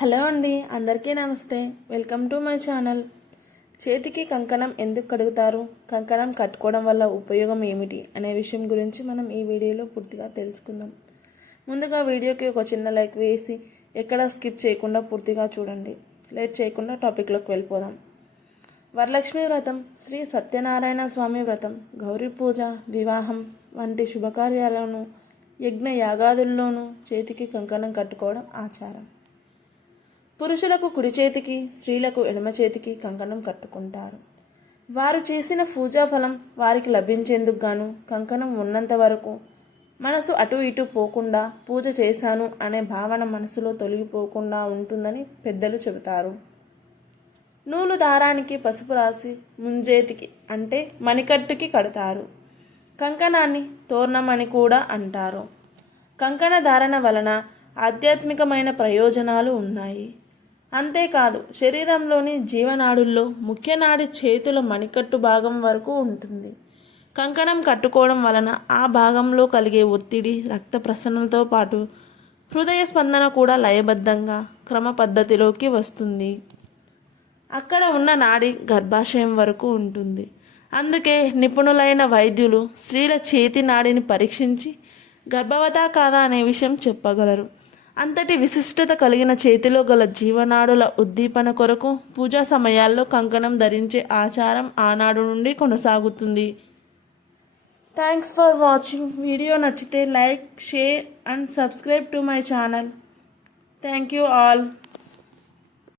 Hello అండి, అందరికీ నమస్తే. Welcome to my channel. చేతికి కంకణం ఎందుకు కడుగుతారు, కంకణం కట్టుకోవడం వల్ల ఉపయోగం ఏమిటి అనే విషయం గురించి మనం ఈ వీడియోలో పూర్తిగా తెలుసుకుందాం. ముందుగా వీడియోకి ఒక చిన్న లైక్ వేసి ఎక్కడా స్కిప్ చేయకుండా పూర్తిగా చూడండి. లేట్ చేయకుండా టాపిక్లోకి వెళ్ళిపోదాం. వరలక్ష్మి వ్రతం, శ్రీ సత్యనారాయణ స్వామి వ్రతం, గౌరీ పూజ, వివాహం వంటి శుభకార్యాలను యజ్ఞ యాగాదుల్లోనూ చేతికి కంకణం కట్టుకోవడం ఆచారం. పురుషులకు కుడి చేతికి, స్త్రీలకు ఎడమ చేతికి కంకణం కట్టుకుంటారు. వారు చేసిన పూజా ఫలం వారికి లభించేందుకు గాను కంకణం ఉన్నంత వరకు మనసు అటు ఇటు పోకుండా పూజ చేశాను అనే భావన మనసులో తొలగిపోకుండా ఉంటుందని పెద్దలు చెబుతారు. నూలు దారానికి పసుపు రాసి ముంజేతికి అంటే మణికట్టుకి కడతారు. కంకణాన్ని తోరణమని కూడా అంటారు. కంకణ ధారణ వలన ఆధ్యాత్మికమైన ప్రయోజనాలు ఉన్నాయి. అంతేకాదు, శరీరంలోని జీవనాడుల్లో ముఖ్య నాడి చేతుల మణికట్టు భాగం వరకు ఉంటుంది. కంకణం కట్టుకోవడం వలన ఆ భాగంలో కలిగే ఒత్తిడి, రక్త ప్రసరణతో పాటు హృదయ స్పందన కూడా లయబద్ధంగా క్రమ పద్ధతిలోకి వస్తుంది. అక్కడ ఉన్న నాడి గర్భాశయం వరకు ఉంటుంది. అందుకే నిపుణులైన వైద్యులు స్త్రీల చేతి నాడిని పరీక్షించి గర్భవతా కాదా అనే విషయం చెప్పగలరు. అంతటి విశిష్టత కలిగిన చేతిలో గల జీవనాడుల ఉద్దీపన కొరకు పూజా సమయాల్లో కంకణం ధరించే ఆచారం ఆనాడు నుండి కొనసాగుతుంది. Thanks for watching. వీడియో నచ్చితే like, share and subscribe to my channel. Thank you all.